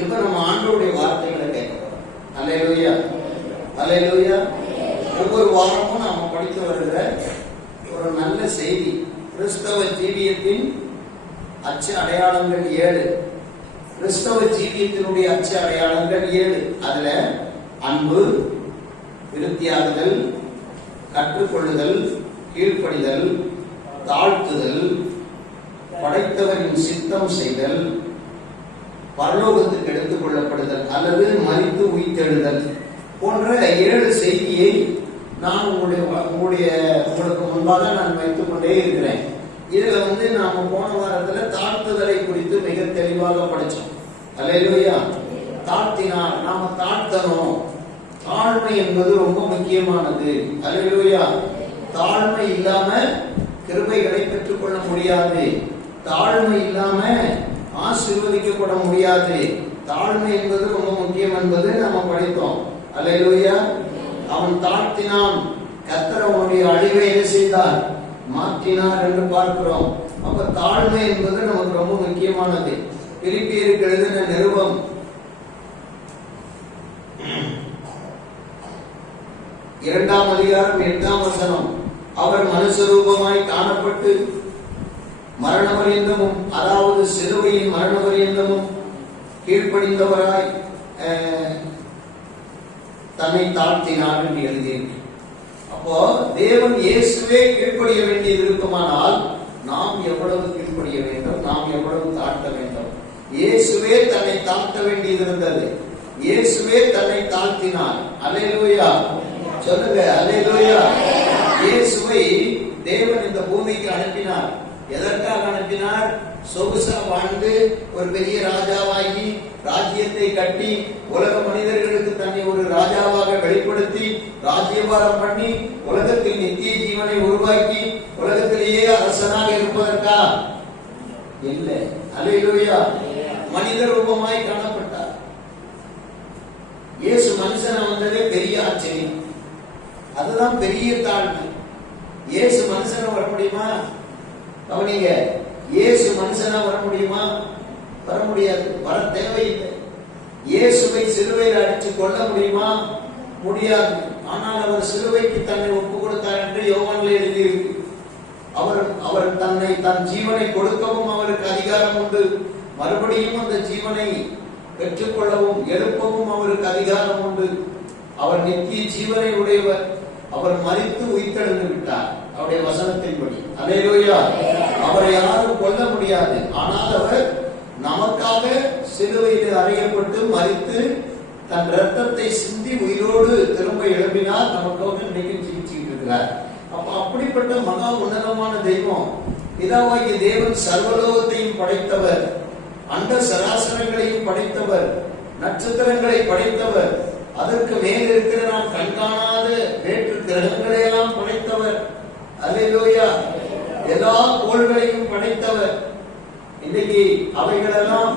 இப்ப நம்ம ஆண்டவருடைய வார்த்தைகளை கேட்க போறோம். அல்லேலூயா, அல்லேலூயா. ஒவ்வொரு வாரமும் நாம படித்து வருகிற ஒரு நல்ல செய்தி, கிறிஸ்தவ ஜீவியத்தின் அச்சு அடையாளங்கள் 7. கிறிஸ்தவ ஜீவியத்தினுடைய அச்சு அடையாளங்கள் 7. அதுல அன்பு, விருத்தியாகுதல், கற்றுக்கொள்ளுதல், கீழ்ப்படிதல், தாழ்த்துதல், படைத்தவரின் சித்தம் செய்தல், பரலோகத்துக்கு எடுத்துக் கொள்ளப்படுதல் அல்லது மரித்து உயிர்த்தெழுதல் போன்ற 7 செய்தியை நான் உங்களுக்கு முன்பாக நான் வைத்துக் கொண்டே இருக்கிறேன். இதுல நாம போன வாரத்துல தாழ்த்துதலை குறித்து மிக தெளிவாக படிச்சோம். அல்லேலூயா. தாழ்த்தினார், நாம தாழ்த்தணும். தாழ்மை என்பது ரொம்ப முக்கியமானது. அல்லேலூயா. தாழ்மை இல்லாம கிருபைகளை பெற்றுக்கொள்ள முடியாது. தாழ்மை இல்லாம ஆசீர்வதிக்கப்பட முடியாது. தாழ்மை என்பது ரொம்ப முக்கியம் என்பது நம்ம படித்தோம். அல்லேலூயா. அவன் தாழ்த்தினான், கர்த்தர் அவனுடைய அழிவை என்ன செய்தார்? மாற்றினார் என்று பார்க்கிறோம். அப்ப தாழ்மை என்பது நமக்கு ரொம்ப முக்கியமானது. பிலிப்பியருக்கு எழுதின நிருபம் 2ஆம் அதிகாரம் 8ஆம் வசனம், அவர் மனுஷரூபமாய் காணப்பட்டு மரணபரியந்தமும், அதாவது சிலுவையின் மரணபரியந்தமும் கீழ்ப்படிந்தவராய் தன்னை தாழ்த்தினார் என்று எழுதியிருக்கு. அப்போ தேவன் இயேசுவே கீழ்ப்படிய வேண்டியது இருக்குமானால் நாம் எவ்வளவு கீழ்ப்படிய வேண்டும், நாம் எவ்வளவு தாழ்த்த வேண்டும்? இயேசுவே தன்னை தாழ்த்த வேண்டியது இருந்தது. இயேசுவே தன்னை தாழ்த்தினார். அல்லேலூயா சொல்லுங்க, அல்லேலூயா. இயேசுவை தேவன் இந்த பூமிக்கு அனுப்பினார். எதற்காக அனுப்பினார்? சொகுசா வாழ்ந்து ஒரு பெரிய ராஜாவாகி ராஜ்யத்தை கட்டி உலக மனிதர்களுக்கு தன்னை ஒரு ராஜாவாக வெளிப்படுத்தி ராஜ்யபாரம் பண்ணி உலகத்தில் நித்திய ஜீவனை உருவாக்கி உலகத்திலேயே அரசனாக இருப்பதற்கா? இல்லை. அல்லேலூயா. மனித ரூபமாய் காணப்பட்டார். இயேசு மனுஷனா வந்ததே பெரிய ஆச்சரியம். அதுதான் பெரிய தாழ்மை. இயேசு மனுஷனா வர முடியுமா? கவனிங்க, இயேசு மனுஷனா வர முடியுமா? வர முடியாது, வர தேவையில்லை. இயேசுவை சிலுவையில் அடித்து கொள்ள முடியுமா? முடியாது. ஆனால் அவர் சிலுவைக்கு தன்னை ஒப்பு கொடுத்தார் என்று யோவானில் எழுதியிருக்கு. அவர் தன்னை தன் ஜீவனை கொடுக்கவும் அவருக்கு அதிகாரம் உண்டு. மறுபடியும் அந்த ஜீவனை பெற்றுக்கொள்ளவும் எழுப்பவும் அவருக்கு அதிகாரம் உண்டு. அவர் நித்திய ஜீவனை உடையவர். அவர் மரித்து உயிர்த்தெழுந்து விட்டார் அவருடைய வசனத்தின்படி. அல்லேலூயா. அவரை யாரும் கொல்ல முடியாது. ஆனால் அவர் நமக்காக சிலுவையில் அறையப்பட்டு மரித்து தன் ரத்தத்தை சிந்தி உயிரோடு திரும்ப எழுப்பினார். நமக்காக இன்னைக்கு ஜீவிச்சுட்டு இருக்கிறார். அப்ப அப்படிப்பட்ட மகா உன்னதமான தெய்வம், பிதாவாகிய தேவன் சர்வலோகத்தையும் படைத்தவர், அண்ட சராசரங்களையும் படைத்தவர், நட்சத்திரங்களை படைத்தவர், அதற்கு மேல் இருக்கிற நாம் கண்காணாத வேற்று கிரகங்களை எல்லாம் படைத்தவர். அல்லேலூயா. எல்லா கோள்களையும் படைத்தவர். இன்னைக்கு அவைகளெல்லாம்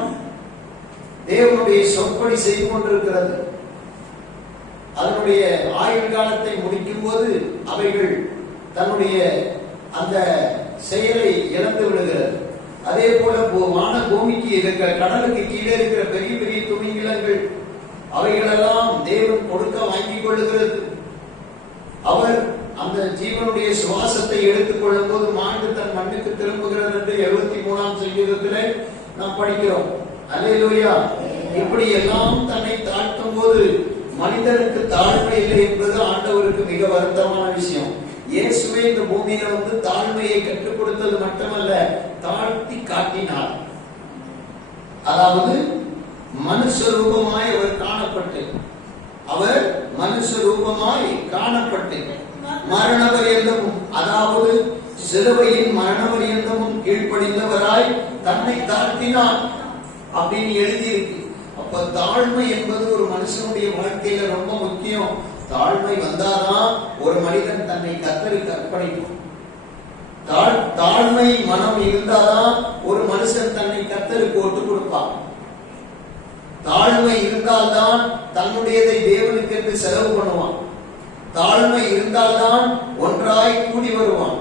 தேவனுடைய சொற்படி செய்து கொண்டிருக்கிறது. அதனுடைய ஆயுள் காலத்தை முடிக்கும் போது அவைகள் தன்னுடைய அந்த செயலை இழந்து விடுகிறது. அதே போல வான பூமிக்கு இருக்கிற, கடலுக்கு கீழே இருக்கிற பெரிய பெரிய துணிநிலங்கள் அவைகளெல்லாம் தேவன் கொடுக்க வாங்கிக் கொள்ளுகிறது. அவர் அந்த ஜீவனுடைய சுவாசத்தை எடுத்துக் கொள்ளும் போது மாண்டு தன் மண்ணுக்கு திரும்புகிறது என்று 73ஆம் சங்கீதத்திலே நாம் படிக்கிறோம். அல்லேலூயா. இப்படி எல்லாம் தன்னை தாழ்த்தும் போது மனிதனுக்கு தாழ்மை இல்லை என்பது ஆண்டவருக்கு மிக வருத்தமான விஷயம். இயேசுவே இந்த பூமியில தாழ்மையை கற்றுக் கொடுத்தது மட்டுமல்ல, தாழ்த்தி காட்டினார். அதாவது மனுஷ ரூபமாய் அவர் காணப்பட்டு, அவர் மனுஷ ரூபமாய் காணப்பட்டு மரண பரியந்தமும், அதாவது சிலுவையின் மரண பரியந்தமும் கீழ்ப்படிந்தவராய் தன்னை தாழ்த்தினார் அப்படின்னு எழுதியிருக்கு. அப்ப தாழ்மை என்பது ஒரு மனுஷனுடைய வாழ்க்கையில ரொம்ப முக்கியம். தாழ்மை வந்தாதான் ஒரு மனிதன் தன்னை கர்த்தருக்கு அர்ப்பணிக்கும். தாழ்மை மனம் இருந்தாதான் ஒரு மனுஷன் தன்னை கர்த்தருக்கு ஒட்டு கொடுப்பான். தாழ்மை இருந்தால்தான் தன்னுடையதை தேவனுக்கு என்று செலவு பண்ணுவான். தாழ்மை இருந்தால்தான் ஒன்றாய் கூடி வருவான்.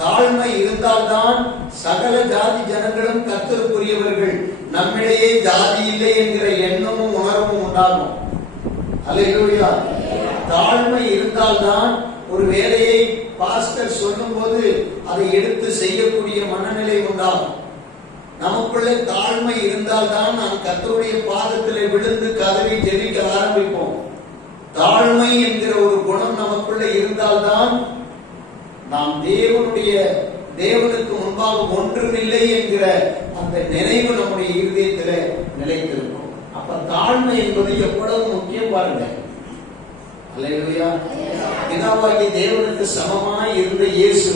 தாழ்மை இருந்தால்தான் சகல ஜாதி ஜனங்களும் கர்த்தருக்குரியவர்கள் நம்மிடையே ஜாதி இல்லை என்கிற எண்ணமும் உணர்வும் உண்டாகும். அல்லேலூயா. தாழ்மை இருந்தால்தான் ஒரு வேலையை பாஸ்டர் சொல்லும் போது அதை எடுத்து செய்யக்கூடிய மனநிலை உண்டாகும். நமக்குள்ளே தாழ்மை இருந்தால்தான் நாம் கர்த்தருடைய பாதத்திலே விழுந்து கதறி ஜெபிக்க ஆரம்பிப்போம். தாழ்மை என்கிற ஒரு குணம் நமக்குள்ளே இருந்தால்தான் நாம் தேவனுக்கு முன்பாக ஒன்றுமில்லை என்கிற அந்த நினைவு நம்முடைய இருதயத்திலே நிலைத்திருக்கும். அப்ப தாழ்மை என்பது எவ்வளவு முக்கியம் பாருங்க. அல்லேலூயா. பிதாவாகிய தேவனுக்கு சமமாய் இருந்த இயேசு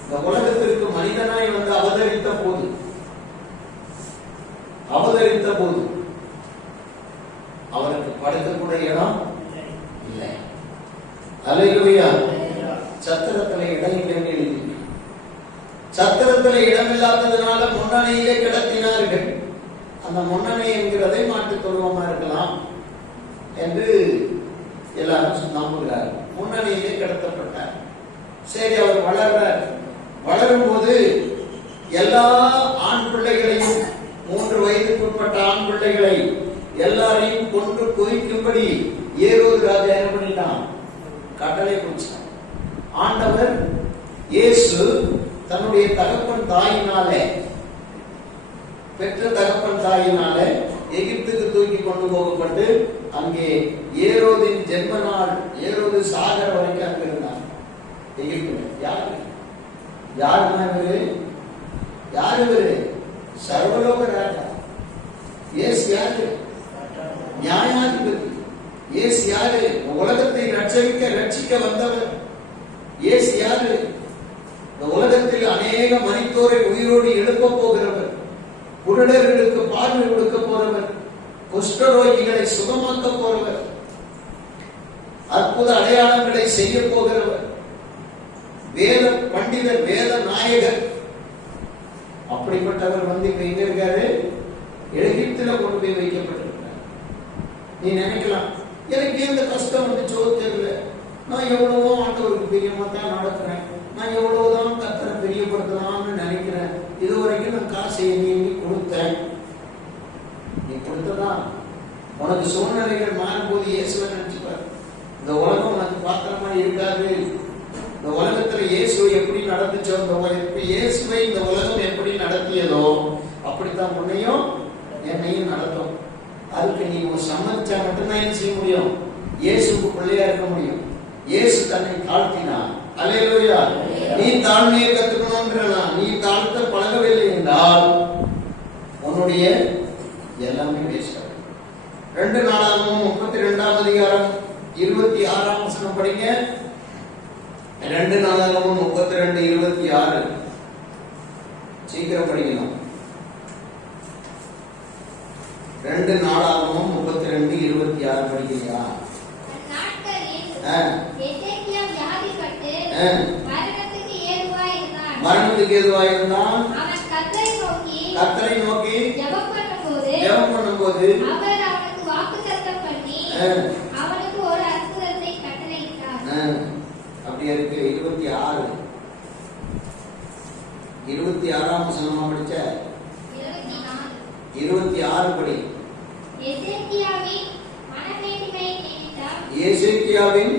இந்த உலகத்திற்கு மனிதனாய் வந்து அவதரித்த போது அவருக்கு படுக்க கூட இடம் இல்லை. அல்லேலூயா. சத்திரத்துல இடம் இல்லைன்னு எழுதி, சத்திரத்துல இடம் இல்லாததுனால முன்னணையிலே கிடத்தினார்கள். அந்த முன்னணை என்கிறதை மாட்டுத் தொழுவமா இருக்கலாம் என்று எல்லாரும் நம்புகிறார். முன்னணியிலே கிடத்தப்பட்டார். சரி, அவர் வளர்றார். வளரும் போது எல்லா ஆண் பிள்ளைகளையும், 3 வயதுக்குட்பட்ட ஆண் பிள்ளைகளை எல்லாரையும் கொன்று குவிக்கும்படி ஏரோது ராஜா என்ன பண்ணிட்டான்? கட்டளை கொடுத்தான். ஆண்டவர் இயேசு தன்னுடைய தகப்பன் தாயினாலே, பெற்ற தகப்பன் தாயினாலே எகிப்துக்கு தூக்கி கொண்டு போகப்பட்டு அங்கே ஏரோதின் ஜென்ம நாள், ஏரோது சாகர வரைக்கும் அங்க இருந்தார் எகிப்துல. யாரு இவரு? சர்வலோக ராஜா. இயேசு யாரு? நியாயாதிபதி. இயேசு யாரு? உலகத்தை ரட்சிக்க வந்தவர். இயேசு யாரு? இந்த உலகத்தில் அநேக மரித்தோரை உயிரோடு எழுப்ப போகிறவர், குருடர்களுக்கு பார்வை கொடுக்க போறவர், குஷ்டரோகிகளை சுகமாக்க போறவர், அற்புத அடையாளங்களை செய்ய போகிறவர், வேத பண்டிதர், வேத நாயகர். அப்படிப்பட்டவர் வந்து இப்ப எங்க இருக்காரு? எகிப்துல கொண்டு போய் வைக்கப்பட்டிருக்கிறார். நீ நினைக்கலாம், எனக்கு எந்த கஷ்டம் வந்துச்சோ தெரியல, நான் எவ்வளவோ ஆண்டவருக்கு பிரியமா தான் நடக்கிறேன், நான் எவ்வளவுதான் கர்த்தரை பிரியப்படுத்தலாம்னு நினைக்கிறேன், இதுவரைக்கும் நான் காசை நீ கொடுத்தேன். நீ கொடுத்ததா உனக்கு சூழ்நிலைகள் மாறும்போது இயேசுவை நினைச்சுப்பார். இந்த உலகம் உனக்கு பாத்திரமா இருக்காது. இந்த உலகத்துல இயேசுவை எப்படி நடந்துச்சோ, இயேசுவை இந்த உலகம் எப்படி நடத்தியதோ அப்படித்தான் உன்னையும் என்னையும் நடத்தும். அதுக்கு நீ சம்மதிச்சா மட்டும்தான் என்ன செய்ய முடியும்? இயேசுக்கு பிள்ளையா இருக்க முடியும். இயேசு தன்னை தாழ்த்தினார். அல்லேலூயா. நீ தாழ்மையை கத்துக்கணும்ன்றா, நீ தாழ்த்த பழகவில்லை என்றால் உன்னுடைய எல்லாமே வேஸ்ட். 2 நாளாகமும் 32ஆம் அதிகாரம் 26ஆம் வசனம் படிங்க. 2 நாளாகமும் 32:26 சீக்கிரம் படிக்கணும். 2 நாளாகமும் 32:26 படிக்கலையா? மரணத்துக்கு ஏதுவாயிருந்தான். கர்த்தரை நோக்கி ஜெபம் பண்ணும்போது அவனுக்கு ஒரு அற்புதத்தை கட்டளையிட்டார். அப்படியே இருக்கு. 26ஆம் வசனமா படிச்ச 26 படி. எசேக்கியாவின்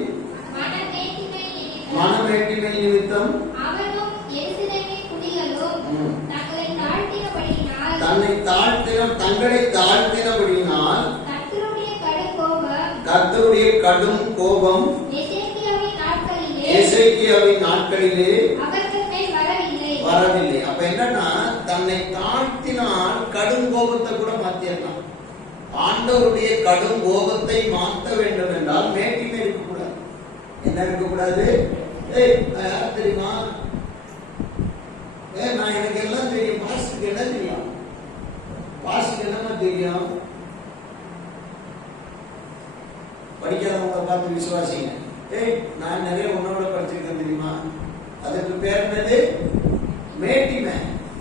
மனமேட்டிமை நிமித்தம் தங்களை தாழ்த்தினபடியினால் கர்த்தருடைய கடும் கோபம் எசேக்கியாவின் நாட்களிலே வரவில்லை. அப்ப என்னன்னா, தன்னை தாழ்த்தினால் கடும் கோபத்தை கூட மாத்திடலாம். ஆண்டவருடைய கடும் கோபத்தை மாற்ற வேண்டும் என்றால் மேட்டிமை இருக்கக்கூடாது. என்ன இருக்கக்கூடாது? யார் தெரியுமா? நான் எனக்கு எல்லாம் தெரியும். பாஸ்டருக்கு என்ன தெரியும்? பாஸ்டருக்கு என்னமா தெரியும்? படிக்காதவங்க பார்த்து விசுவாசிங்க. நான் நிறைய உன்னோட படிச்சிருக்கேன் தெரியுமா? அதுக்கு பேர் என்னது? மேட்டிமை.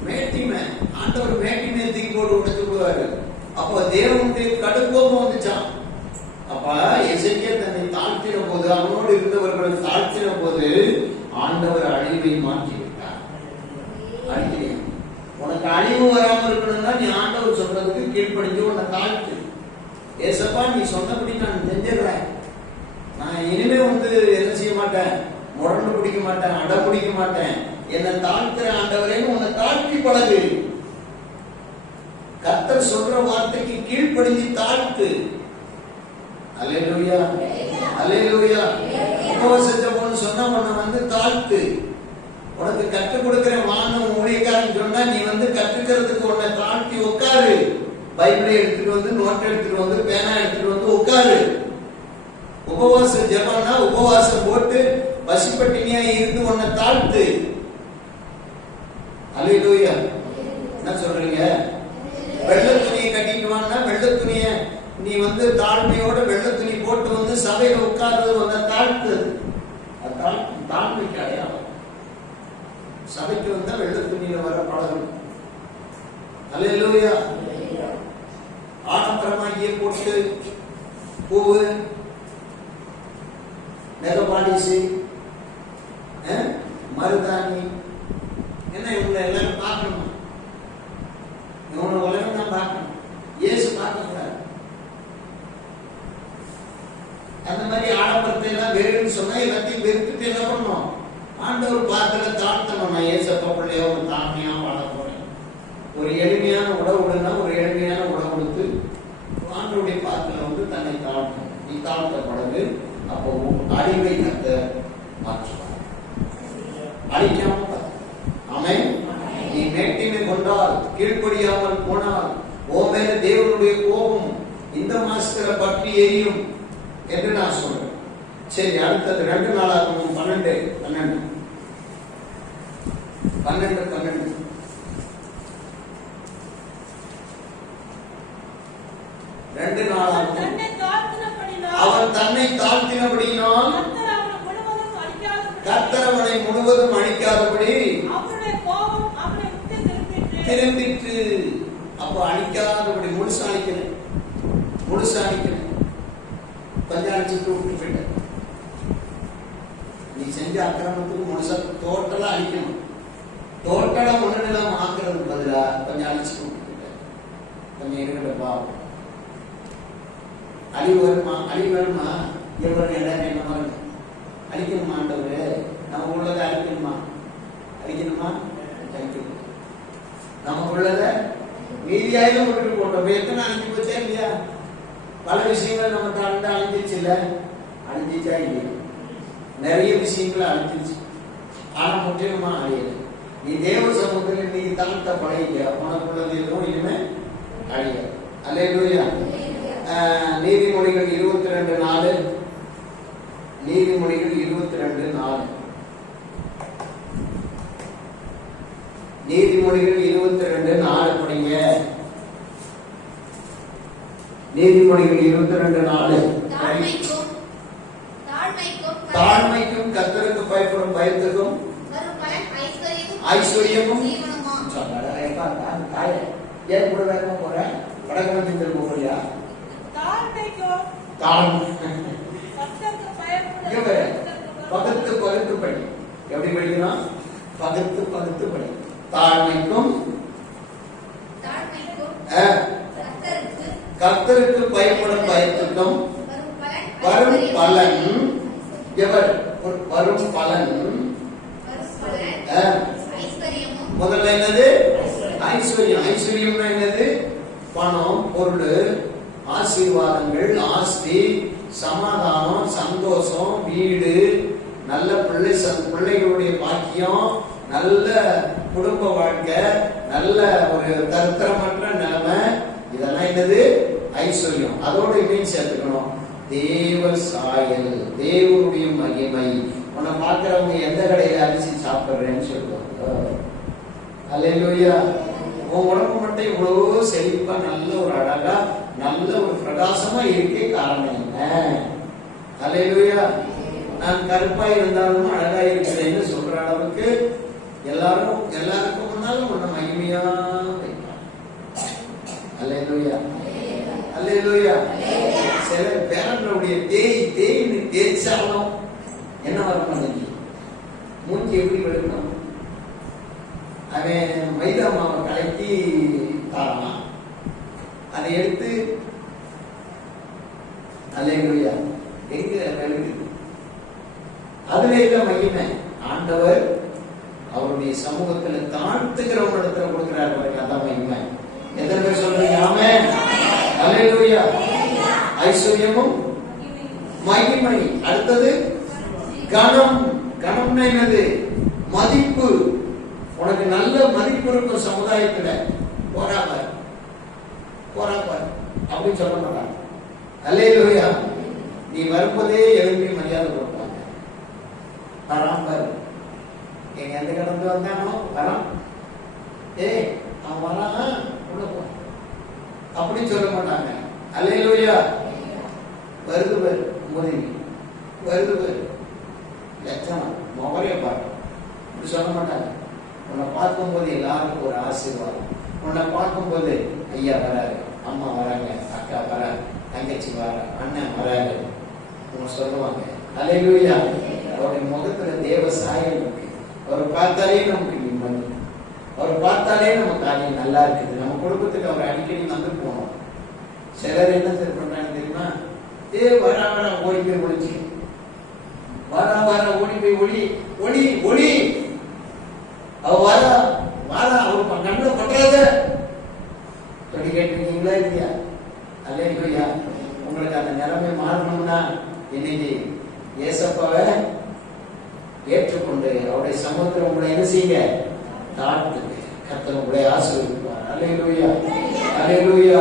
மேட்டிமை. ஆண்டவர் மேட்டிமை தூக்கி போட்டு உடைச்சு விடுவாரு. அப்போ தேவனுடைய கடுங்கோபம் வந்துச்சான். அப்ப எசேக்கியா தன்னை தாழ்த்தின போது, அவனோடு இருந்தவர்களை தாழ்த்தின போது ஆண்டவர் அழிவை மாற்றி விட்டார். அழிக்கிறேன். உனக்கு உனக்கு அழிவு வராம இருக்கணும்னா நீ ஆண்டவர் சொல்றதுக்கு கீழ்ப்படிஞ்சு உன்னை தாழ்த்து. ஏசப்பா நீ சொன்னபடி நான் செஞ்சிடறேன், நான் இனிமே என்ன செய்ய மாட்டேன், முரண்டு பிடிக்க மாட்டேன், அடை பிடிக்க மாட்டேன், என்னை தாழ்த்துற ஆண்டவரேன்னு உன்னை தாழ்த்தி பழகு. கர்த்தர் சொல்ற வார்த்தைக்கு கீழ்ப்படிஞ்சு தாழ்த்து. அல்லேலூயா, அல்லேலூயா. உபவாச ஜெபம்னு சொன்னா உன்னை தாழ்த்து. உனக்கு கற்றுக் கொடுக்கிற வானம் ஊழியக்காரன் சொன்னா நீ கற்றுக்கிறதுக்கு உன்னை தாழ்த்தி உட்காரு. பைபிளை எடுத்துட்டு நோட் எடுத்துட்டு பேனா எடுத்துட்டு உட்காரு. உபவாச ஜெபம்னா உபவாசம் போட்டு பசிப்பட்டினியா இருந்து உன்னை தாழ்த்து. அல்லேலூயா. என்ன சொல்றீங்க? வெள்ளை துணியை கட்டிட்டு வான்னா வெள்ளை துணிய நீ தாழ்மையோட வெள்ளை துணி போட்டு சபையில உட்கார்றது உன்னை தாழ்த்து. தாழ்மைக்கு அடையாளம். சபைக்கு வந்தா வெள்ளை துணியில வர பழகும். அல்லேலூயா. ஆடம்பரமாகிய போட்டு பூவு நெகபாலிசு மருதாணி என்ன இவங்க எல்லாரும் பார்க்கணும். இவங்க உலகம் தான் பார்க்கணும், இயேசு பார்க்க கூடாது. அந்த மாதிரி ஆடம்பரத்தை எல்லாம் வேறுன்னு சொன்னா எல்லாத்தையும் வெறுத்துட்டு என்ன பண்ணணும்? ஆண்டவர் பார்க்கல தாழ்த்தணும். நான் ஏசப்பா பிள்ளைய ஒரு தாழ்மையா வாழ போறேன். ஒரு எளிமையான உடவுடுனா ஒரு எளிமையான உடவு கொடுத்து ஆண்டவருடைய பார்க்கல தன்னை தாழ்த்தணும். நீ தாழ்த்தப்படகு அப்போ அழிவை கத்த மாற்றுவார். அழிக்காம ஆமென். நீ மேட்டினை கொண்டால் கீழ்ப்படியாமல் போனால் ஓ மேல தேவனுடைய கோபம் இந்த மாசத்துல பற்றி எரியும் என்று நான் சொல்றேன். சரி, அடுத்தது 2 நாளாகும் 12 2 நாளாகும். அவன் தன்னை தாழ்த்தினபடியினால் கர்த்தர் அவனை முழுவதும் அழிக்காதபடி திரும்பிட்டு. அப்போ அழிக்காதபடி முழுசா அழிக்கணும். கொஞ்சம் அழிச்சுட்டு விட்டு போயிட்ட. நீ செஞ்ச அக்கிரமத்துக்கு முழுசா டோட்டலா அழிக்கணும். டோட்டலா ஒண்ணுலாம் ஆக்குறதுக்கு பதிலா கொஞ்சம் அழிச்சுட்டு விட்டு போயிட்ட. கொஞ்சம் இருக்கட்டப்பா. அழிவு வருமா? எவ்வளவு எல்லாரும் என்ன மாதிரி அழிக்கணுமா? ஆண்டவரு நம்ம உள்ளதை அழிக்கணுமா? நமக்கு உள்ளத மீதியாயிலும் விட்டுட்டு போட்டோம். எத்தனை அழிஞ்சு போச்சா இல்லையா? பல விஷயங்கள் நம்ம தாண்ட அழிஞ்சிச்சு இல்ல? அழிஞ்சிச்சா இல்லையா? நிறைய விஷயங்கள் அழிஞ்சிச்சு. ஆனா முற்றிலுமா அழியல. நீ தேவ சமூகத்தில் நீ தாழ்த்த பழகிக்க, உனக்குள்ளது எதுவும் இனிமே அழியாது. அல்லேலூயா. நீதிமொழிகள் 22:4. நீதிமொழிகள் 22:4. நீதிமொழிகள் 22:4 படிங்க. நீதிமொழிகள் 22:4. தாழ்மைக்கும் கர்த்தருக்கு பயப்படும் பயத்துக்கும் ஐஸ்வர்யமும் ஏன் கூட வேகமா போறேன்? வடகிழக்கு திரும்ப போறியா? பகுத்து பகுத்து படி. எப்படி படிக்கணும்? பகுத்து படி. தாழ்மைக்கும் கர்த்தருக்கு பயப்படும் பயத்துக்கும் வரும் பலன். எவர் வரும் பலன்? முதல்ல என்னது? ஐஸ்வர்யம். ஐஸ்வர்யம்னா என்னது? பணம், பொருள், ஆசீர்வாதங்கள், ஆஸ்தி, சமாதானம், சந்தோஷம், வீடு, நல்ல பிள்ளைகளுடைய பாக்கியம், நல்ல குடும்ப வாழ்க்கை, நல்ல ஒரு தரித்திரமற்ற நிலைமை, இதெல்லாம் என்னது? ஐஸ்வர்யம். அதோட இணைந்து சேர்த்துக்கணும் தேவ சாயல், தேவனுடைய மகிமை. உன்னை பார்க்கிறவங்க எந்த கடையில அரிசி சாப்பிடுறேன்னு சொல்லுவாங்க. அல்லேலூயா. உன் உடம்பு மட்டும் இவ்வளவு செழிப்பா நல்ல ஒரு அழகா நல்ல ஒரு பிரகாசமா இருக்கே காரணம் என்ன? அல்லேலூயா. நான் கருப்பா இருந்தாலும் அழகா இருக்கிறேன்னு சொல்ற அளவுக்கு எல்லாருக்கும் முன்னாலும் உன்னை மகிமையா வைப்பாங்க. அல்லேலூயா, அல்லேலூயா. சில பேரனுடைய தேய்ன்னு தேய்ச்சாலும் என்ன வரணும்? மூஞ்சி எப்படி வெளுக்கணும்? அவன் மைதா மாவை கலக்கி தரான். அதை எடுத்து அல்லேலூயா எங்க வெளுக்குது. அதுல இல்ல மகிமை. ஆண்டவர் அவருடைய சமூகத்துல தாழ்த்துக்கிறவங்க இடத்துல கொடுக்கிறார் பாருங்க, அதான் மகிமை. எத்தனை பேர் சொல்றீங்க ஆமென்? அல்லேலூயா. ஐஸ்வர்யமும் மகிமை. அடுத்தது கணம். கணம்னா என்னது? மதிப்பு. உனக்கு நல்ல மதிப்பு இருக்கும் சமுதாயத்துல. போராப்பார் போராப்பார் அப்படின்னு சொல்ல மாட்டாங்க. அல்லேலூயா. நீ வரும்போதே எழுப்பி மரியாதை கொடுப்பாங்க. வராம்பார், எங்க எந்த கடந்து வந்தானோ வரான், அவன் வரான் உள்ள போ அப்படின்னு சொல்ல மாட்டாங்க. அல்லேலூயா. வருது பேர் உதவி, வருது பேர் லட்சணம் முகரைய பாட்டு இப்படி சொல்ல மாட்டாங்க. உன்னை பார்க்கும்போது எல்லாருக்கும் ஒரு ஆசீர்வாதம். உன்னை பார்க்கும்போது ஐயா வராரு, அம்மா வராங்க, அக்கா வராங்க, தங்கச்சி வர, அண்ணன் வராரு, உங்க சொல்லுவாங்க. அல்லேலூயா. அவருடைய முகத்துல தேவ சாயல் இருக்கு. அவரை பார்த்தாலே நமக்கு நிம்மதி. அவர் பார்த்தாலே நம்ம காரியம் நல்லா இருக்குது. நம்ம குடும்பத்துக்கு அவர் அடிக்கடி வந்து போனோம். சிலர் என்ன பண்றாங்க தெரியுமா? வர வர ஓடி போய் ஒளிச்சு, வர வர ஓடி போய் ஒளி ஒளி ஒளி, அவ வர வர அவர் கண்ணுல பற்றாத சொல்லி கேட்டுருக்கீங்களா இல்லையா? அல்லேலூயா. உங்களுக்கு அந்த நிலைமை மாறணும்னா இன்னைக்கு ஏசப்பாவை ஏற்றுக்கொண்டு அவருடைய சமூகத்தில் உங்களை என்ன செய்யுங்க? தாழ்த்துங்க. கர்த்தர் உங்களை ஆசீர்வதிப்பார். அல்லேலூயா. அல்லேலூயா.